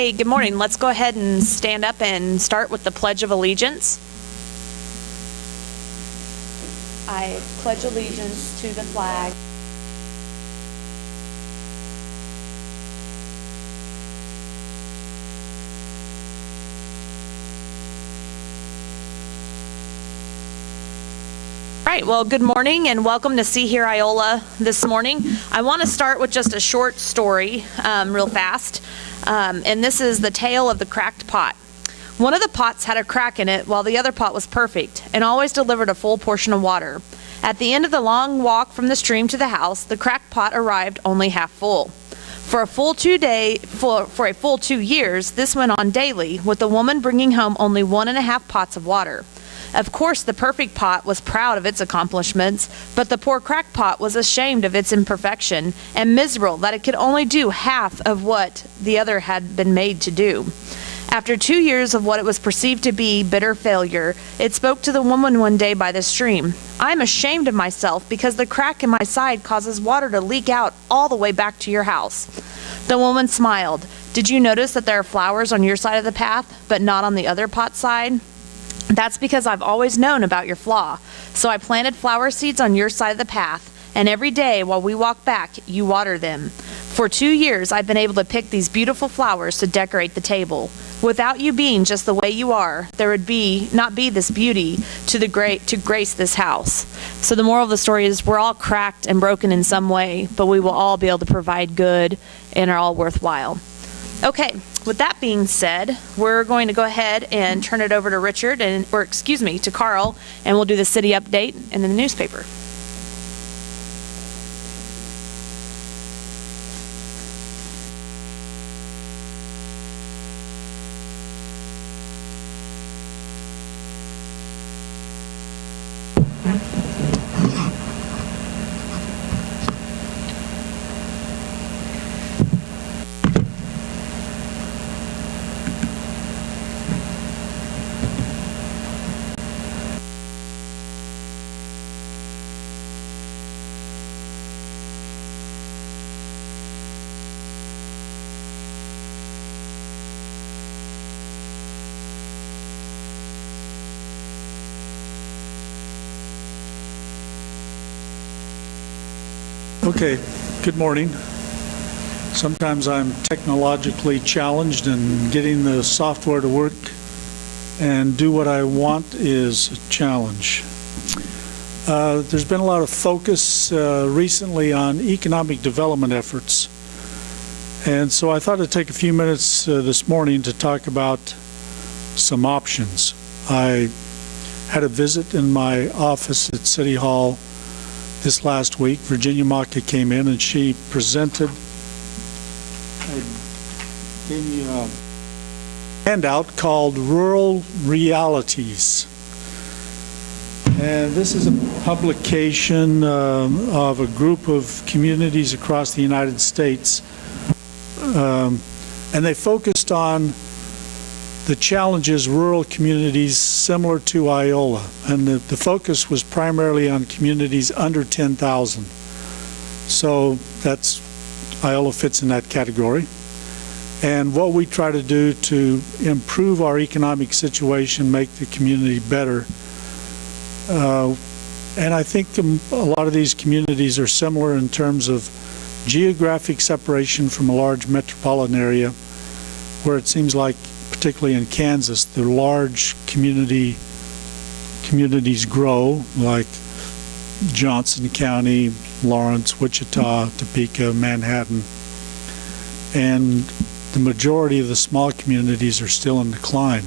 Hey, good morning. Let's go ahead and stand up and start with the Pledge of Allegiance. I pledge allegiance to the flag All right, well, good morning and welcome to See Hear Iola this morning. I want to start with just a short story real fast. And this is the tale of the cracked pot. One of the pots had a crack in it while the other pot was perfect and always delivered a full portion of water. At the end of the long walk from the stream to the house, the cracked pot arrived only half full. For a full 2 years, this went on daily, with the woman bringing home only 1.5 pots of water. Of course, the perfect pot was proud of its accomplishments, but the poor cracked pot was ashamed of its imperfection and miserable that it could only do half of what the other had been made to do. After 2 years of what it was perceived to be bitter failure, it spoke to the woman one day by the stream. "I am ashamed of myself because the crack in my side causes water to leak out all the way back to your house." The woman smiled. "Did you notice that there are flowers on your side of the path, but not on the other pot side? That's because I've always known about your flaw. So I planted flower seeds on your side of the path, and every day while we walk back, you water them. For 2 years, I've been able to pick these beautiful flowers to decorate the table. Without you being just the way you are, there would not be this beauty to grace this house." So the moral of the story is we're all cracked and broken in some way, but we will all be able to provide good and are all worthwhile. Okay, with that being said, we're going to go ahead and turn it over to Richard, to Carl, and we'll do the city update and then the newspaper. Okay, good morning. Sometimes I'm technologically challenged, and getting the software to work and do what I want is a challenge. There's been a lot of focus recently on economic development efforts, and so I thought I'd take a few minutes this morning to talk about some options. I had a visit in my office at City Hall this last week. Virginia Maka came in and she presented, gave me a handout called Rural Realities. And this is a publication of a group of communities across the United States. And they focused on the challenges rural communities similar to Iola, and the focus was primarily on communities under 10,000. So Iola fits in that category. And what we try to do to improve our economic situation, make the community better. And I think a lot of these communities are similar in terms of geographic separation from a large metropolitan area, where it seems like, particularly in Kansas, the large communities grow, like Johnson County, Lawrence, Wichita, Topeka, Manhattan, and the majority of the small communities are still in decline.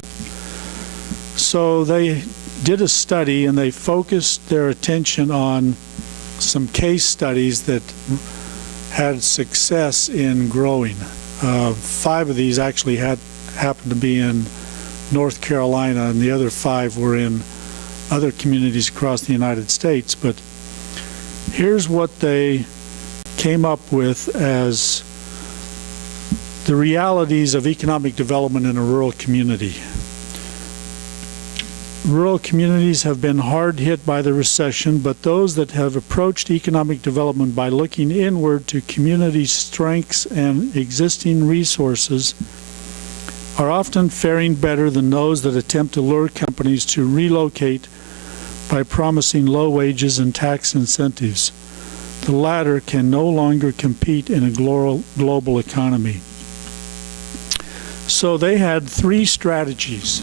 So they did a study and they focused their attention on some case studies that had success in growing. 5 of these actually happened to be in North Carolina, and the other 5 were in other communities across the United States. But here's what they came up with as the realities of economic development in a rural community. Rural communities have been hard hit by the recession, but those that have approached economic development by looking inward to community strengths and existing resources are often faring better than those that attempt to lure companies to relocate by promising low wages and tax incentives. The latter can no longer compete in a global economy. So they had three strategies.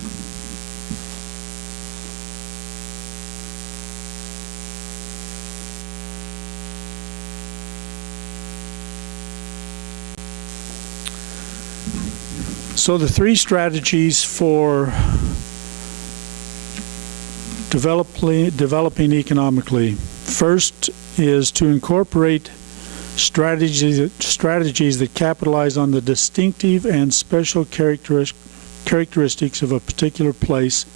So the three strategies for developing economically. First is to incorporate strategies that capitalize on the distinctive and special characteristics of a particular place,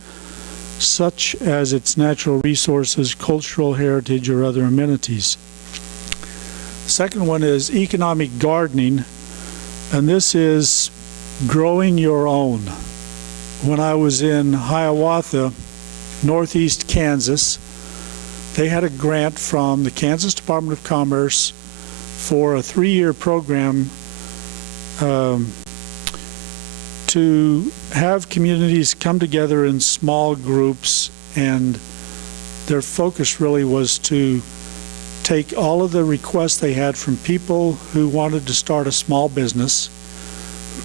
such as its natural resources, cultural heritage, or other amenities. Second one is economic gardening, and this is growing your own. When I was in Hiawatha, northeast Kansas, they had a grant from the Kansas Department of Commerce for a 3-year program to have communities come together in small groups, and their focus really was to take all of the requests they had from people who wanted to start a small business.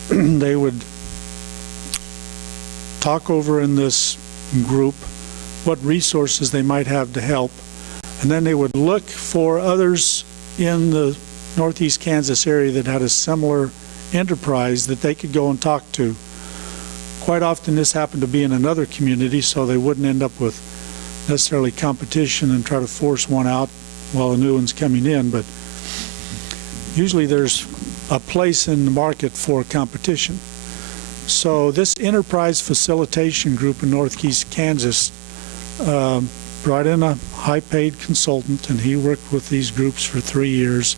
They would talk over in this group what resources they might have to help, and then they would look for others in the northeast Kansas area that had a similar enterprise that they could go and talk to. Quite often this happened to be in another community, so they wouldn't end up with necessarily competition and try to force one out while a new one's coming in, but usually there's a place in the market for competition. So this enterprise facilitation group in northeast Kansas brought in a high-paid consultant, and he worked with these groups for 3 years,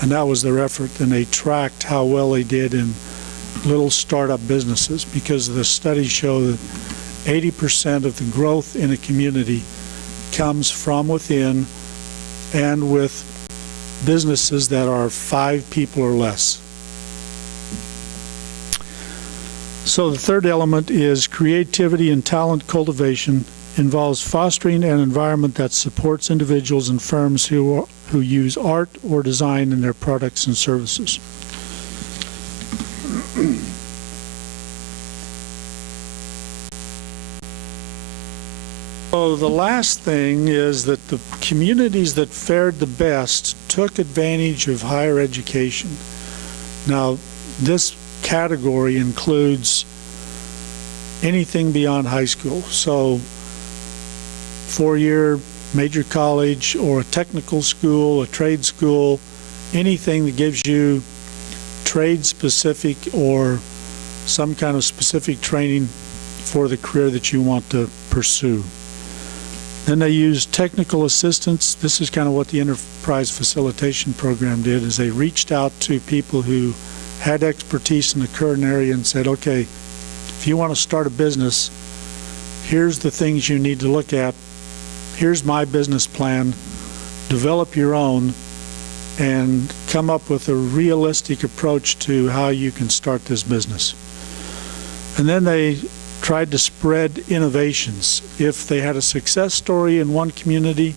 and that was their effort. And they tracked how well they did in little startup businesses, because the studies show that 80% of the growth in a community comes from within and with businesses that are 5 people or less. So the third element is creativity and talent cultivation. Involves fostering an environment that supports individuals and firms who use art or design in their products and services. So the last thing is that the communities that fared the best took advantage of higher education. Now, this category includes anything beyond high school. So 4-year major college or a technical school, a trade school, anything that gives you trade-specific or some kind of specific training for the career that you want to pursue. Then they use technical assistance. This is kind of what the Enterprise Facilitation Program did, is they reached out to people who had expertise in the current area and said, okay, if you want to start a business, here's the things you need to look at. Here's my business plan. Develop your own and come up with a realistic approach to how you can start this business. And then they tried to spread innovations. If they had a success story in one community,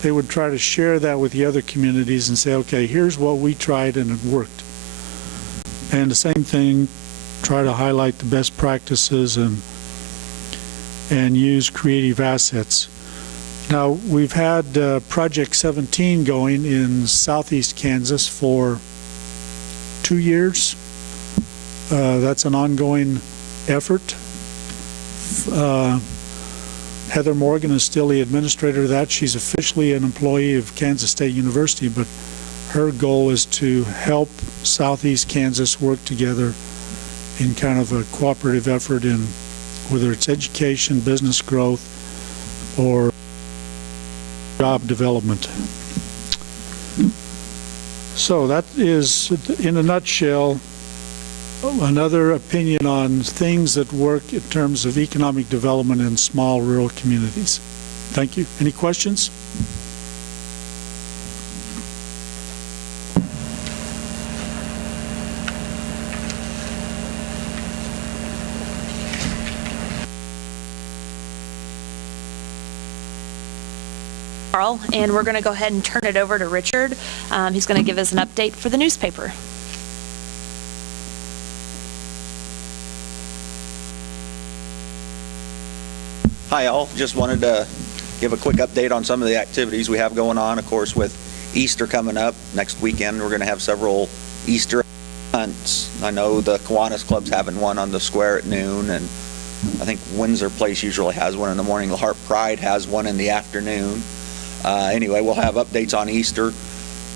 they would try to share that with the other communities and say, okay, here's what we tried and it worked. And the same thing, try to highlight the best practices and use creative assets. Now, we've had Project 17 going in southeast Kansas for 2 years. That's an ongoing effort. Heather Morgan is still the administrator of that. She's officially an employee of Kansas State University, but her goal is to help southeast Kansas work together in kind of a cooperative effort in whether it's education, business growth, or job development. So that is, in a nutshell, another opinion on things that work in terms of economic development in small rural communities. Thank you. Any questions? Carl, and we're going to go ahead and turn it over to Richard. He's going to give us an update for the newspaper. Hi all, just wanted to give a quick update on some of the activities we have going on. Of course, with Easter coming up next weekend, we're going to have several Easter hunts. I know the Kiwanis Club's having one on the square at noon, and I think Windsor Place usually has one in the morning. The Heart Pride has one in the afternoon. Anyway, we'll have updates on Easter.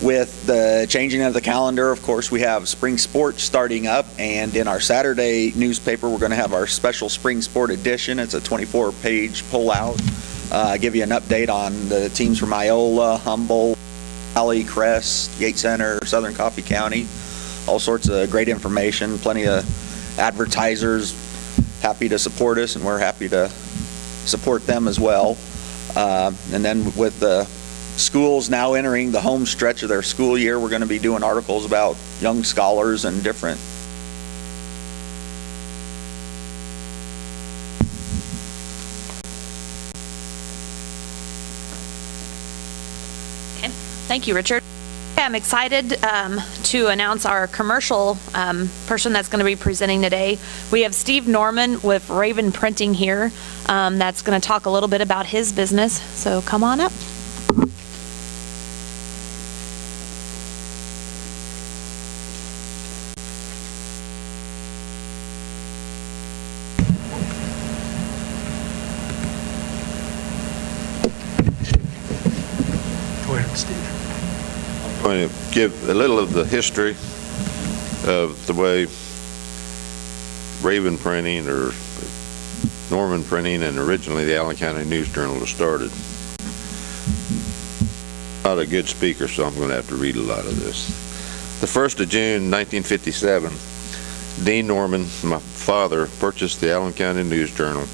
With the changing of the calendar, of course, we have spring sports starting up, and in our Saturday newspaper, we're going to have our special spring sport edition. It's a 24-page pullout. Give you an update on the teams from Iola, Humboldt, Valley, Crest, Yates Center, Southern Coffee County. All sorts of great information, plenty of advertisers happy to support us, and we're happy to support them as well. And then with the schools now entering the home stretch of their school year, we're going to be doing articles about young scholars and different. Okay. Thank you, Richard. I'm excited to announce our commercial person that's going to be presenting today. We have Steve Norman with Ravin Printing here that's going to talk a little bit about his business. So come on up. Go ahead, Steve. I'm going to give a little of the history of the way Ravin Printing, or Norman Printing, and originally the Allen County News Journal was started. Not a good speaker, so I'm going to have to read a lot of this. The 1st of June, 1957, Dean Norman, my father, purchased the Allen County News Journal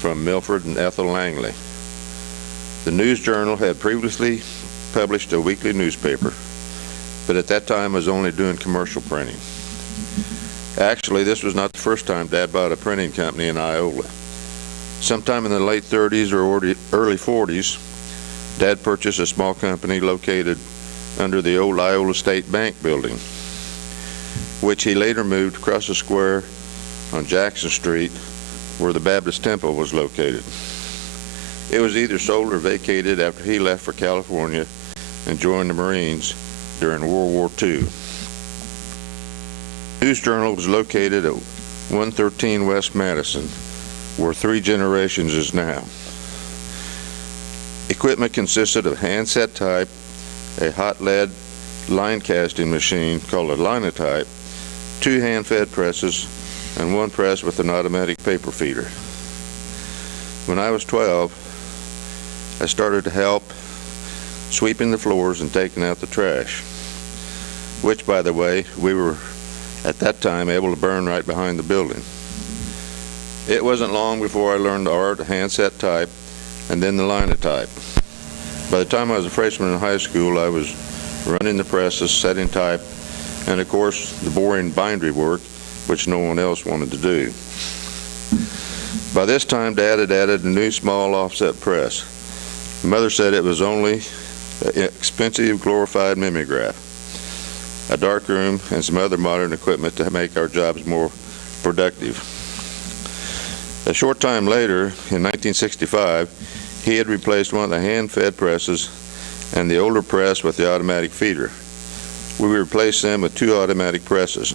from Milford and Ethel Langley. The News Journal had previously published a weekly newspaper, but at that time was only doing commercial printing. Actually, this was not the first time Dad bought a printing company in Iola. Sometime in the late 30s or early 40s, Dad purchased a small company located under the old Iola State Bank building, which he later moved across the square on Jackson Street, where the Baptist Temple was located. It was either sold or vacated after he left for California and joined the Marines during World War II. The News Journal was located at 113 West Madison, where 3 generations is now. Equipment consisted of handset type, a hot lead line casting machine called a linotype, 2 hand-fed presses, and 1 press with an automatic paper feeder. When I was 12, I started to help sweeping the floors and taking out the trash, which, by the way, we were at that time able to burn right behind the building. It wasn't long before I learned the art of handset type and then the linotype. By the time I was a freshman in high school, I was running the presses, setting type, and of course the boring bindery work, which no one else wanted to do. By this time, Dad had added a new small offset press. Mother said it was only an expensive glorified mimeograph, a dark room, and some other modern equipment to make our jobs more productive. A short time later, in 1965, he had replaced one of the hand-fed presses and the older press with the automatic feeder. We replaced them with 2 automatic presses.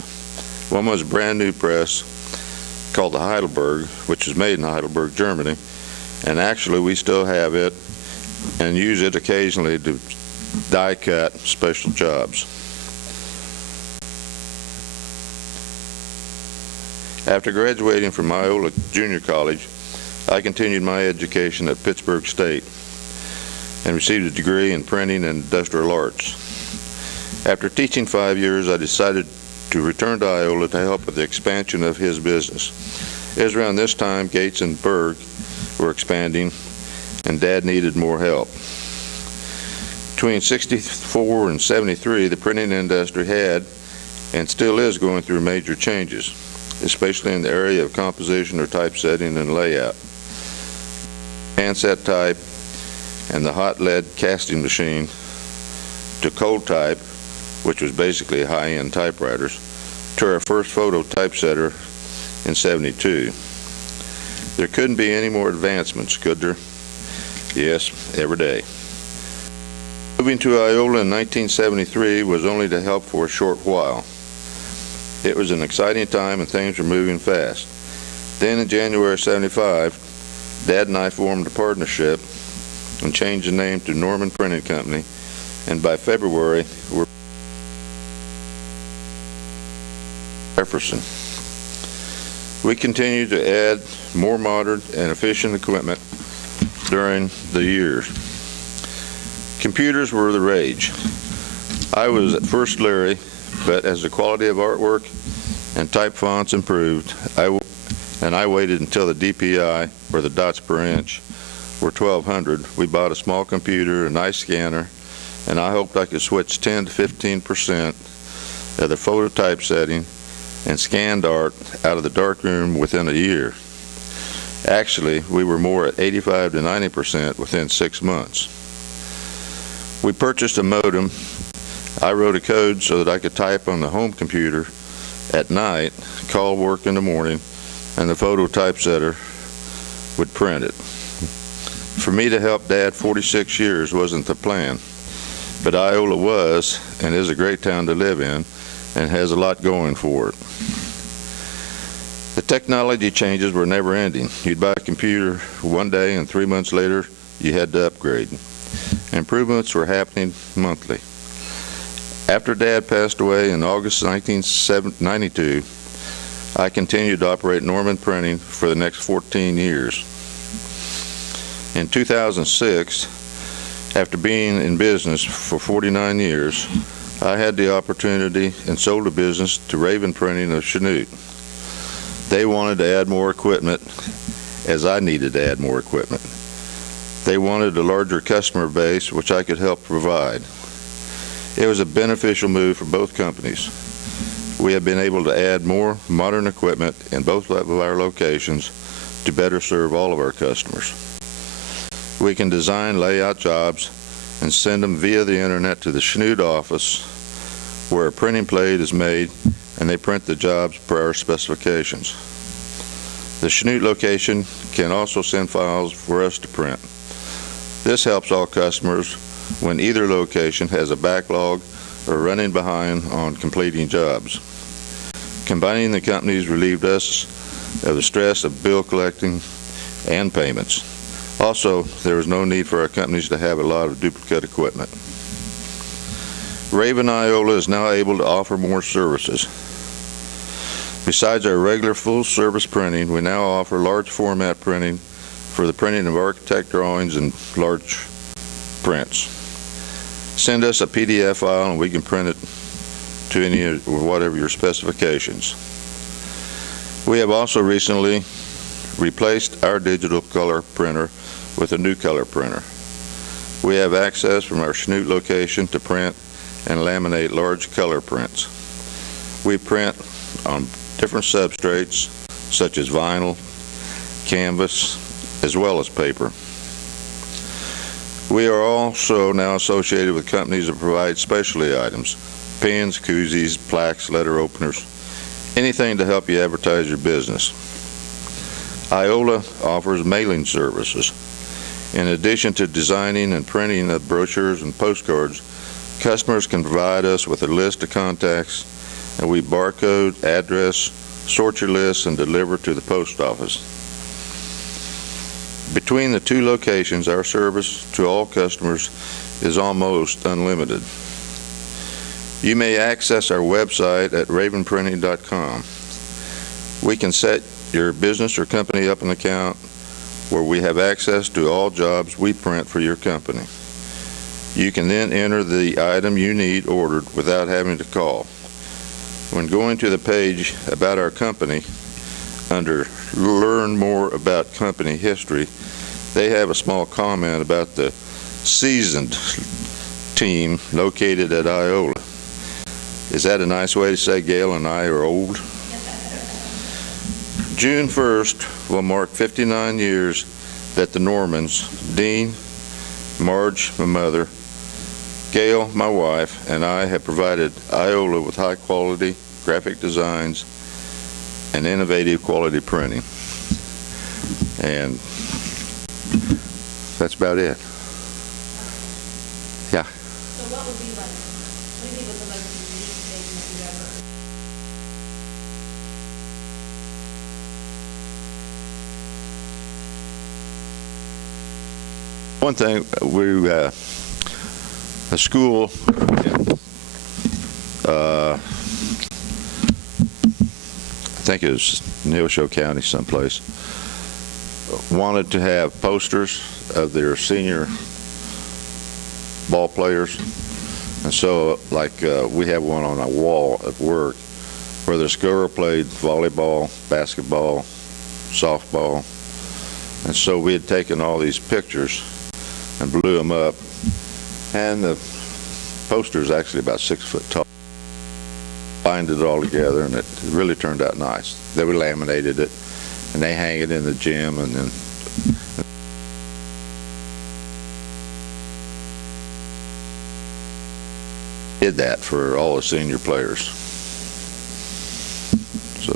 One was a brand new press called the Heidelberg, which was made in Heidelberg, Germany, and actually we still have it and use it occasionally to die cut special jobs. After graduating from Iola Junior College, I continued my education at Pittsburgh State and received a degree in printing and industrial arts. After teaching 5 years, I decided to return to Iola to help with the expansion of his business. It was around this time Gates and Berg were expanding, and Dad needed more help. Between 64 and 73, the printing industry had and still is going through major changes, especially in the area of composition or typesetting and layout. Handset type and the hot lead casting machine to cold type, which was basically high-end typewriters, to our first photo typesetter in '72. There couldn't be any more advancements, could there? Yes, every day. Moving to Iola in 1973 was only to help for a short while. It was an exciting time and things were moving fast. Then in January '75, Dad and I formed a partnership and changed the name to Norman Printing Company, and by February we're Jefferson. We continued to add more modern and efficient equipment during the years. Computers were the rage. I was at first leery, but as the quality of artwork and type fonts improved, I waited until the DPI, or the dots per inch, were 1200. We bought a small computer, a nice scanner, and I hoped I could switch 10 to 15% of the photo typesetting and scanned art out of the darkroom within a year. Actually, we were more at 85 to 90% within 6 months. We purchased a modem. I wrote a code so that I could type on the home computer at night, call work in the morning, and the photo typesetter would print it. For me to help Dad 46 years wasn't the plan, but Iola was and is a great town to live in and has a lot going for it. The technology changes were never ending. You'd buy a computer one day and 3 months later you had to upgrade. Improvements were happening monthly. After Dad passed away in August 1992, I continued to operate Norman Printing for the next 14 years. In 2006, after being in business for 49 years, I had the opportunity and sold the business to Ravin Printing of Chanute. They wanted to add more equipment, as I needed to add more equipment. They wanted a larger customer base, which I could help provide. It was a beneficial move for both companies. We have been able to add more modern equipment in both of our locations to better serve all of our customers. We can design layout jobs and send them via the internet to the Chanute office, where a printing plate is made and they print the jobs per our specifications. The Chanute location can also send files for us to print. This helps all customers when either location has a backlog or running behind on completing jobs. Combining the companies relieved us of the stress of bill collecting and payments. Also, there was no need for our companies to have a lot of duplicate equipment. Ravin Iola is now able to offer more services. Besides our regular full-service printing, we now offer large format printing for the printing of architect drawings and large prints. Send us a PDF file and we can print it to any or whatever your specifications. We have also recently replaced our digital color printer with a new color printer. We have access from our Chanute location to print and laminate large color prints. We print on different substrates such as vinyl, canvas, as well as paper. We are also now associated with companies that provide specialty items, pens, koozies, plaques, letter openers, anything to help you advertise your business. Iola offers mailing services. In addition to designing and printing of brochures and postcards, customers can provide us with a list of contacts, and we barcode, address, sort your lists, and deliver to the post office. Between the two locations, our service to all customers is almost unlimited. You may access our website at ravinprinting.com. We can set your business or company up an account where we have access to all jobs we print for your company. You can then enter the item you need ordered without having to call. When going to the page about our company, under Learn More About Company History, they have a small comment about the seasoned team located at Iola. Is that a nice way to say Gail and I are old? June 1st will mark 59 years that the Normans, Dean, Marge, my mother, Gail, my wife, and I have provided Iola with high-quality graphic designs and innovative quality printing. And that's about it. Yeah. So what would be like, what do you think was the most unique thing that you ever? One thing, a school I think it was Neosho County someplace, wanted to have posters of their senior ball players. And so, like, we have one on a wall at work where this girl played volleyball, basketball, softball. And so we had taken all these pictures and blew them up. And the poster is actually about 6 foot tall. Binded it all together, and it really turned out nice. They we laminated it, and they hang it in the gym, and then did that for all the senior players. So,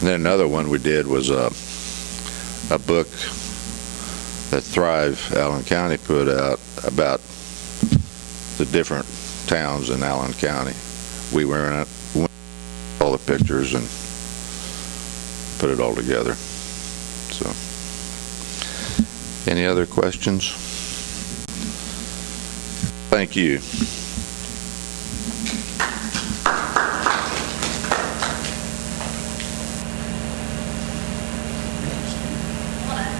and then another one we did was a book that Thrive Allen County put out about the different towns in Allen County. We were in it, went all the pictures and put it all together. So, any other questions? Thank you.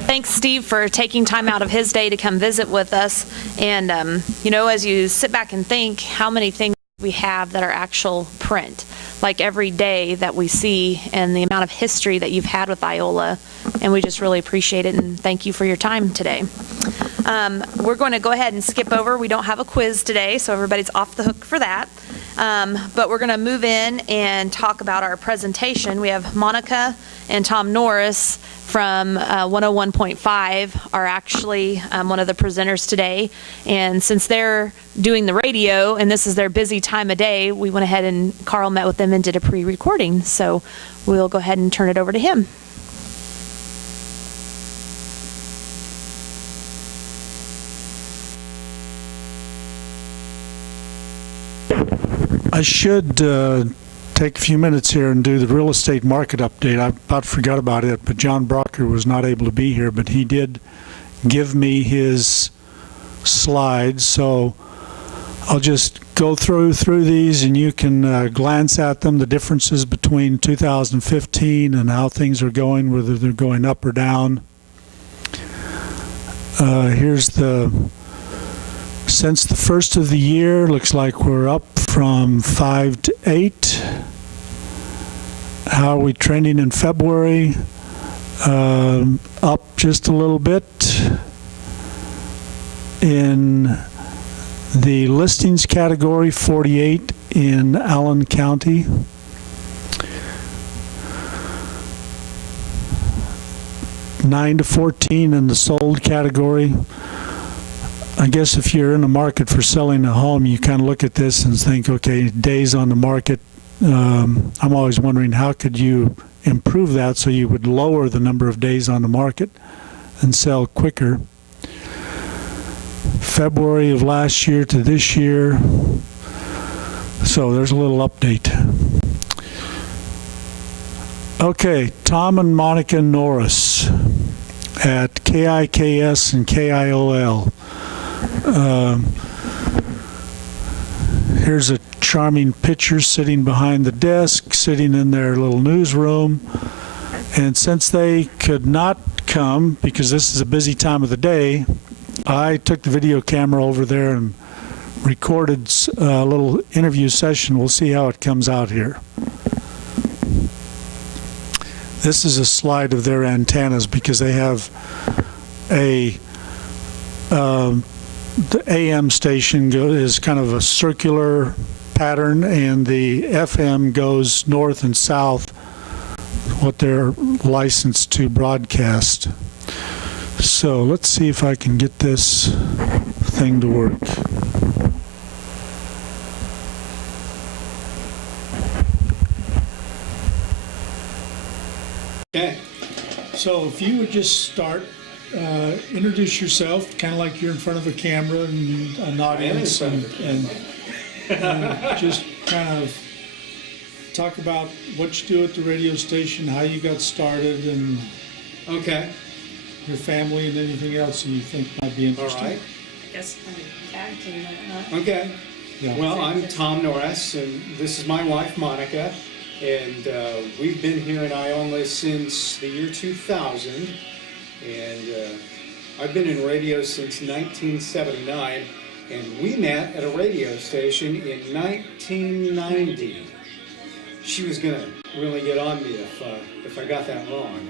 Thanks, Steve, for taking time out of his day to come visit with us. And, you know, as you sit back and think how many things we have that are actual print, like every day that we see, and the amount of history that you've had with Iola, and we just really appreciate it, and thank you for your time today. We're going to go ahead and skip over. We don't have a quiz today, so everybody's off the hook for that. But we're going to move in and talk about our presentation. We have Monica and Tom Norris from 101.5 are actually one of the presenters today. And since they're doing the radio and this is their busy time of day, we went ahead and Carl met with them and did a pre-recording. So we'll go ahead and turn it over to him. I should take a few minutes here and do the real estate market update. I about forgot about it, but John Brocker was not able to be here, but he did give me his slides, so I'll just go through these and you can glance at them, the differences between 2015 and how things are going, whether they're going up or down. Here's since the first of the year, looks like we're up from 5 to 8. How are we trending in February? Up just a little bit. In the listings category, 48 in Allen County. $9 to $14 in the sold category. I guess if you're in the market for selling a home, you kind of look at this and think, okay, days on the market. I'm always wondering how could you improve that so you would lower the number of days on the market and sell quicker. February of last year to this year. So there's a little update. Okay, Tom and Monica Norris at KIKS and KIOL. Here's a charming picture sitting behind the desk, sitting in their little newsroom. And since they could not come, because this is a busy time of the day, I took the video camera over there and recorded a little interview session. We'll see how it comes out here. This is a slide of their antennas because they have the AM station is kind of a circular pattern, and the FM goes north and south, what they're licensed to broadcast. So let's see if I can get this thing to work. Okay, so if you would just start, introduce yourself, kind of like you're in front of a camera and an audience, and just kind of talk about what you do at the radio station, how you got started, and Okay, your family, and anything else you think might be all interesting. right. I guess I'm tag team it, huh? Okay. Yeah. Well, I'm Tom Norris, and this is my wife, Monica, and we've been here in Iola since the year 2000, and I've been in radio since 1979, and we met at a radio station in 1990. She was gonna really get on me if I got that wrong.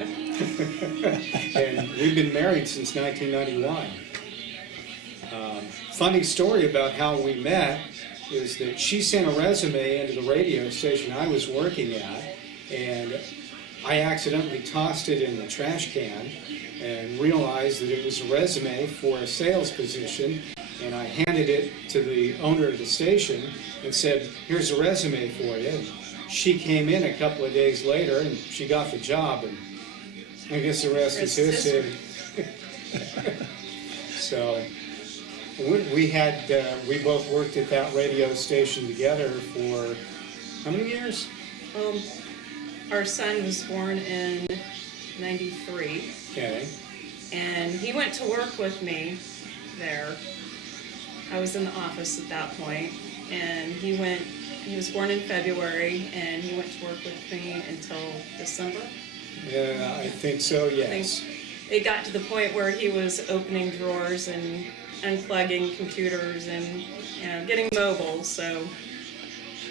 And we've been married since 1991. Funny story about how we met is that she sent a resume into the radio station I was working at, and I accidentally tossed it in the trash can and realized that it was a resume for a sales position, and I handed it to the owner of the station and said, "Here's a resume for you." And she came in a couple of days later and she got the job, and I guess the rest is history. So we both worked at that radio station together for how many years? Our son was born in '93, Okay. and he went to work with me there. I was in the office at that point, and he was born in February, and he went to work with me until December. Yeah, I think so, I think yes. it got to the point where he was opening drawers and unplugging computers and, getting mobile, so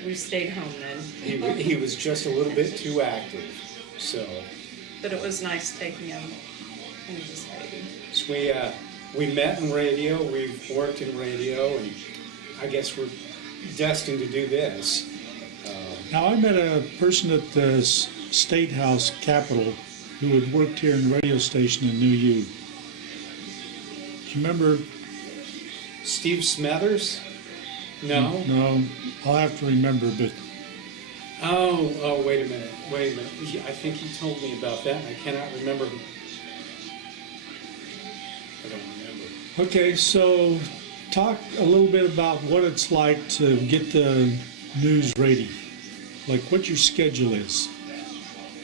we stayed home then. He was just a little bit too active, so. But it was nice taking him when he was a baby. So we met in radio, we've worked in radio, and I guess we're destined to do this. Now, I met a person at the State House Capitol who had worked here in the radio station and knew you. Do you remember? Steve Smathers? No? No, I'll have to remember, but Oh, wait a minute. I think he told me about that, and I cannot remember. I don't remember. okay, so talk a little bit about what it's like to get the news ready, like what your schedule is.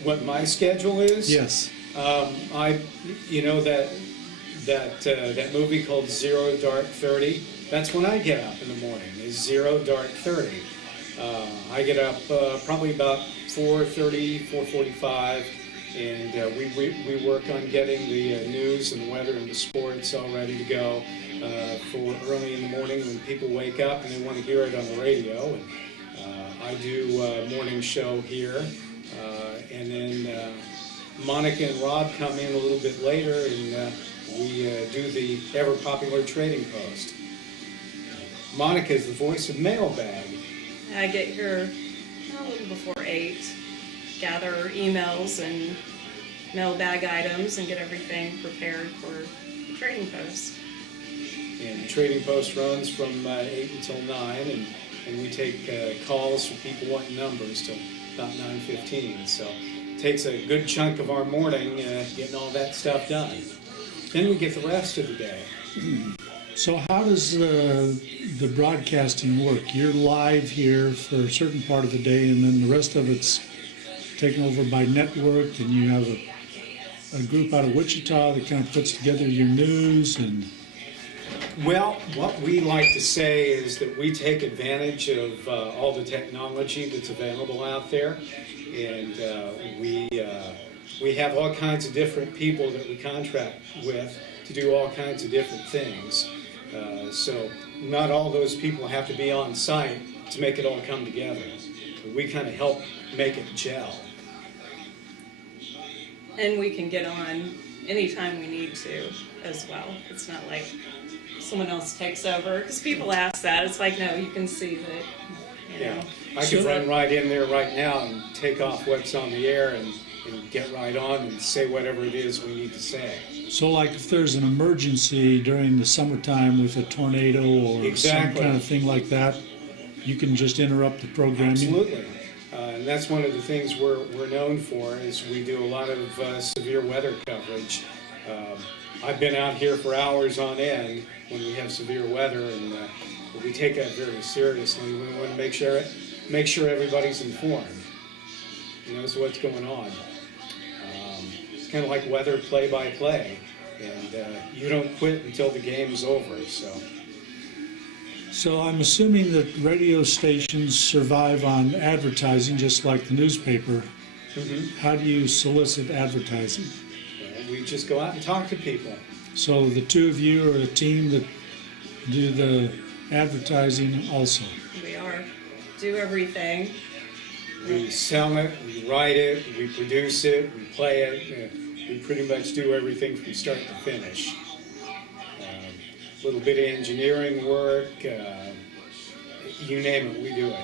What my schedule is? Yes. That movie called Zero Dark 30, that's when I get up in the morning, is Zero Dark 30. I get up probably about 4:30, 4:45, and we work on getting the news and the weather and the sports all ready to go for early in the morning when people wake up and they want to hear it on the radio. And I do a morning show here, and then Monica and Rob come in a little bit later, and we do the ever-popular Trading Post. Monica is the voice of Mailbag. I get here a little before 8, gather emails and mailbag items and get everything prepared for the Trading Post. And the Trading Post runs from 8 until 9, and we take calls for people wanting numbers till about 9:15. So it takes a good chunk of our morning getting all that stuff done. Then we get the rest of the day. So how does the broadcasting work? You're live here for a certain part of the day, and then the rest of it's taken over by network, and you have a group out of Wichita that kind of puts together your news. And Well, what we like to say is that we take advantage of all the technology that's available out there, and we have all kinds of different people that we contract with to do all kinds of different things. So not all those people have to be on site to make it all come together. We kind of help make it gel. And we can get on anytime we need to as well. It's not like someone else takes over, because people ask that. It's like, no, you can see that, you know. Yeah, I could run right in there right now and take off what's on the air and and get right on and say whatever it is we need to say. So like if there's an emergency during the summertime with a tornado or Exactly. some kind of thing like that, you can just interrupt the programming? Absolutely. And that's one of the things we're known for, is we do a lot of severe weather coverage. I've been out here for hours on end when we have severe weather, and we take that very seriously. We want to make sure everybody's informed, knows what's going on. It's kind of like weather play-by-play, and you don't quit until the game's over. So I'm assuming that radio stations survive on advertising just like the newspaper. How do you solicit advertising? We just go out and talk to people. So the two of you are a team that do the advertising also? We do everything. We sell it, we write it, we produce it, we play it. We pretty much do everything from start to finish. A little bit of engineering work, you name it, we do it.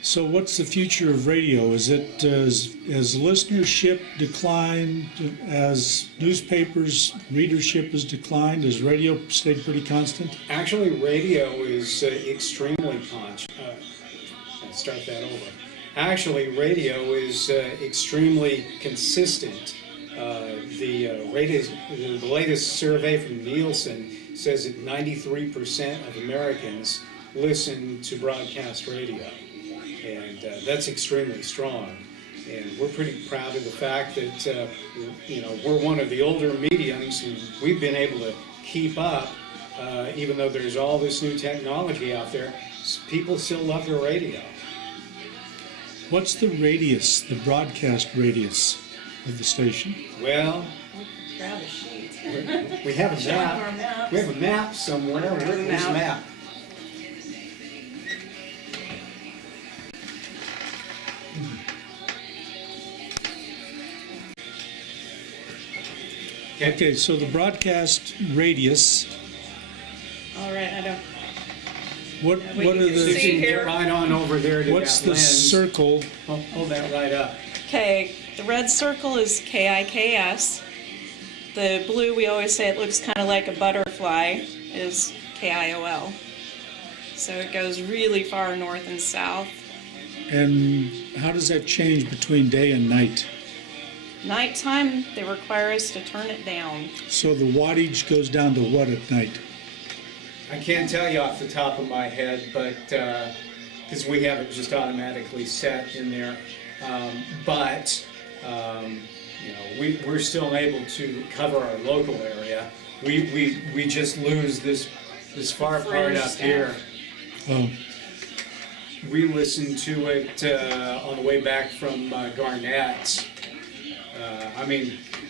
So what's the future of radio? Is it, has listenership declined as newspapers' readership has declined? Has radio stayed pretty constant? Actually, radio is extremely start that over. Actually, radio is extremely consistent. The latest survey from Nielsen says that 93% of Americans listen to broadcast radio, and that's extremely strong. And we're pretty proud of the fact that we're one of the older mediums, and we've been able to keep up, even though there's all this new technology out there. People still love their radio. What's the radius, the broadcast radius of the station? Well, Grab a sheet. we have a Show 'em our map. maps. We have a map somewhere. Where's the map? Okay, so the broadcast radius, All right, I don't. what we are can See if the, you see can here. get right on over there to what's that the lens. circle? Hold that right up. Okay, the red circle is KIKS. The blue, we always say it looks kind of like a butterfly, is KIOL. So it goes really far north and south. And how does that change between day and night? Nighttime, they require us to turn it down. So the wattage goes down to what at night? I can't tell you off the top of my head, but because we have it just automatically set in there. We're still able to cover our local area. We just lose this far part Fringe up stuff. here. Oh, We listened to it on the way back from Garnett.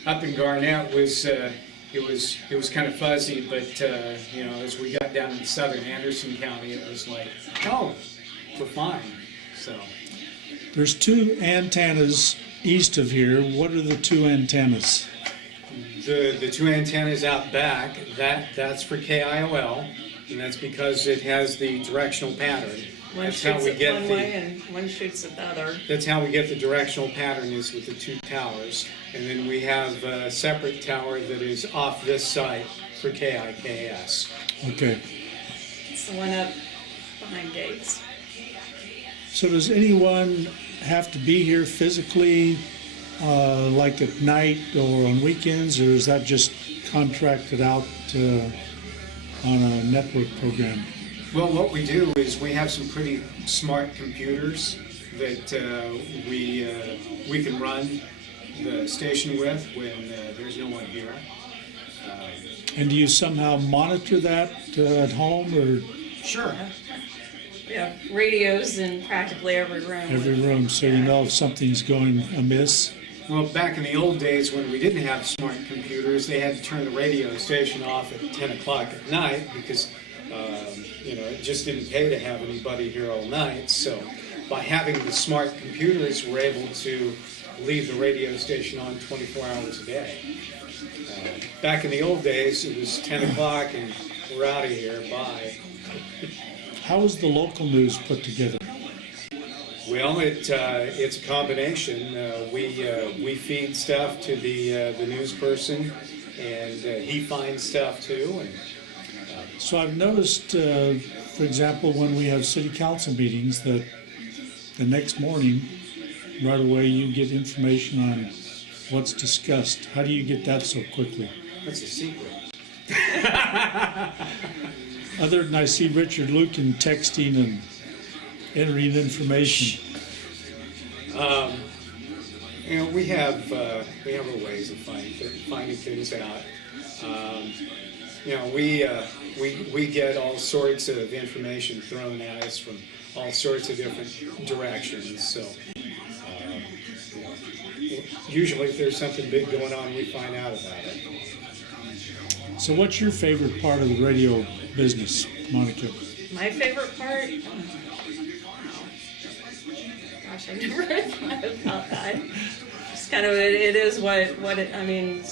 Up in Garnett it was kind of fuzzy, but as we got down in southern Anderson County, it was like, oh, we're fine. So there's two antennas east of here. What are the two antennas? the two antennas out back, that's for KIOL, and that's because it has the directional pattern. One That's how shoots we it get one way and one shoots it the other. That's how we get the directional pattern, is with the two towers. And then we have a separate tower that is off this site for KIKS. Okay. It's the one up behind Gates. So does anyone have to be here physically, like at night or on weekends, or is that just contracted out on a network program? Well, what we do is we have some pretty smart computers that we can run the station with when there's no one here. And do you somehow monitor that at home or Sure. We have radios in practically every room. every room, so you know if something's going amiss? Well, back in the old days when we didn't have smart computers, they had to turn the radio station off at 10 o'clock at night because it just didn't pay to have anybody here all night. So by having the smart computers, we're able to leave the radio station on 24 hours a day. Back in the old days, it was 10 o'clock and we're out of here, bye. How is the local news put together? Well, it's a combination. We feed stuff to the news person, and he finds stuff too. And So I've noticed, for example, when we have city council meetings, that the next morning, right away, you get information on what's discussed. How do you get that so quickly? that's a secret. Other than I see Richard Lucan texting and entering information. We have our ways of finding things out. We get all sorts of information thrown at us from all sorts of different directions. So usually, if there's something big going on, we find out about it. So what's your favorite part of the radio business, Monica? My favorite part? Gosh, I never thought about that. It's kind of, it is what it, I mean.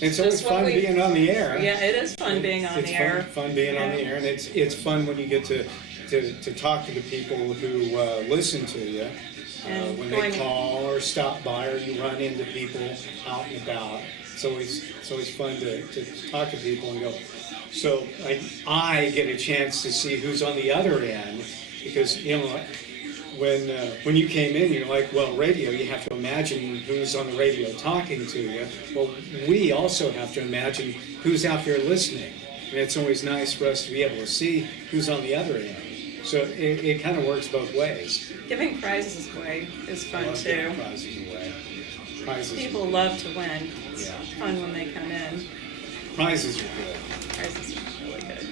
It's always fun being on the air. Yeah, it is fun being on the air. It's fun being on the air, and it's fun when you get to talk to the people who listen to you. When they call or stop by, or you run into people out and about. It's always fun to talk to people and go. So I get a chance to see who's on the other end, because when you came in, you're like, well, radio, you have to imagine who's on the radio talking to you. Well, we also have to imagine who's out there listening, and it's always nice for us to be able to see who's on the other end. So it kind of works both ways. Giving prizes away is fun too. Giving prizes away. People love to win. It's fun when they come in. Prizes are good. Prizes are really good.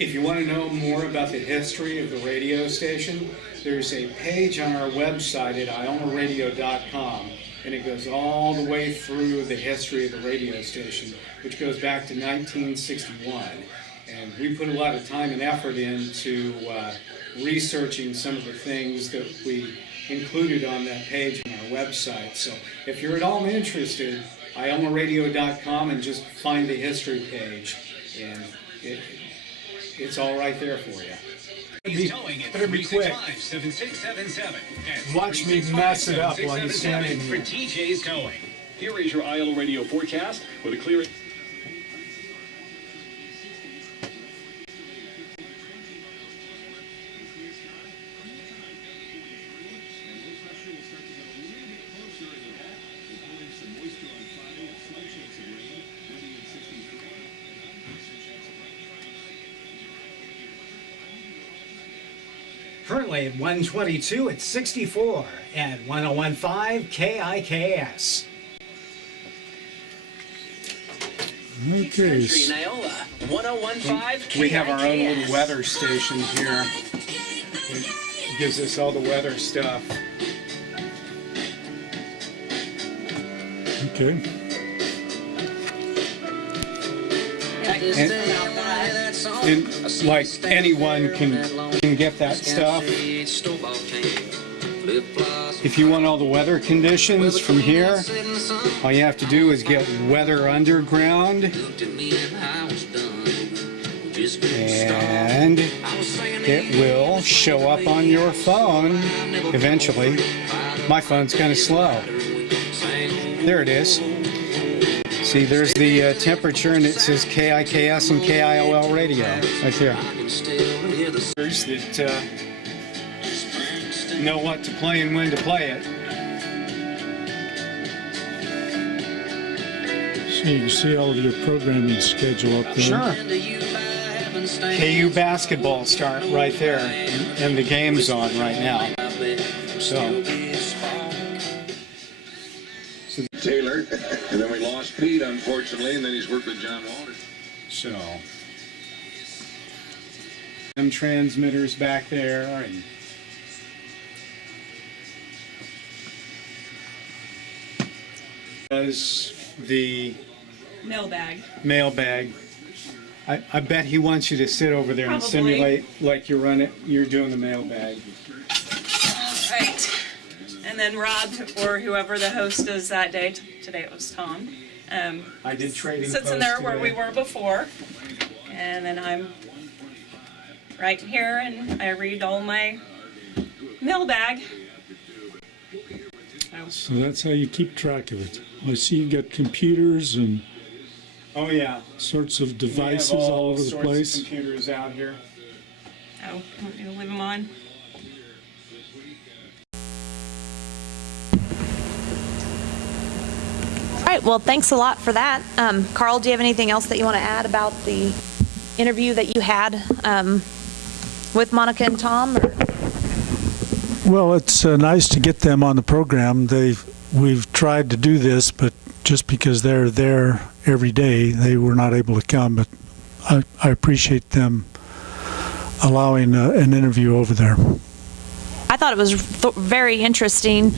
If you want to know more about the history of the radio station, there's a page on our website at iolaradio.com, and it goes all the way through the history of the radio station, which goes back to 1961. And we put a lot of time and effort into researching some of the things that we included on that page on our website. So if you're at all interested, iolaradio.com, and just find the history page, and it's all right there for you. Better be quick. Watch me mess it up while you're standing here. For TJ's Towing. Here is your Iola Radio forecast with a clear. Currently at 122, it's 64 at 101.5 KIKS. Okay. Iola, 101.5 We have our own little KIKS. weather station here. It gives us all the weather stuff. Okay. And like anyone can get that stuff. If you want all the weather conditions from here, all you have to do is get Weather Underground, and it will show up on your phone eventually. My phone's kind of slow. There it is. See, there's the temperature, and it says KIKS and KIOL radio right there. That know what to play and when to play it. So you can see all of your programming schedule up there. Sure. KU basketball start right there, and the game's on right now. So Taylor, and then we lost Pete, unfortunately, and then he's worked with John Walter. So, them transmitters back there, and does the mailbag. I bet he wants you to sit over there and Probably. simulate like you're doing the mailbag. Right. And then Rob, or whoever the host is that day, today it was Tom, I did trading sits in post there where today. we were before. And then I'm right here, and I read all my mailbag. So that's how you keep track of it. I see you got computers and Oh, yeah. sorts of We have devices all over the sorts place. of computers out here. Oh, want me to leave them on? All right, well, thanks a lot for that. Carl, do you have anything else that you want to add about the interview that you had with Monica and Tom? Or? Well, it's nice to get them on the program. We've tried to do this, but just because they're there every day, they were not able to come. But I appreciate them allowing an interview over there. I thought it was very interesting,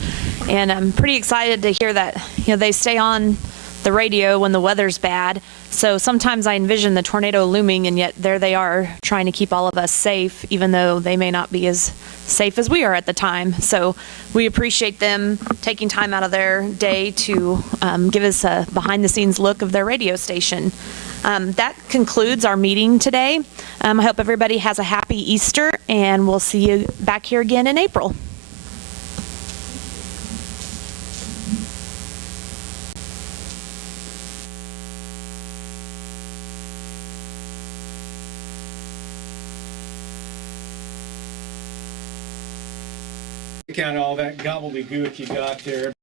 and I'm pretty excited to hear that they stay on the radio when the weather's bad. So sometimes I envision the tornado looming, and yet there they are trying to keep all of us safe, even though they may not be as safe as we are at the time. So we appreciate them taking time out of their day to give us a behind-the-scenes look of their radio station. That concludes our meeting today. I hope everybody has a happy Easter, and we'll see you back here again in April. Look at all that gobbledygook you got there.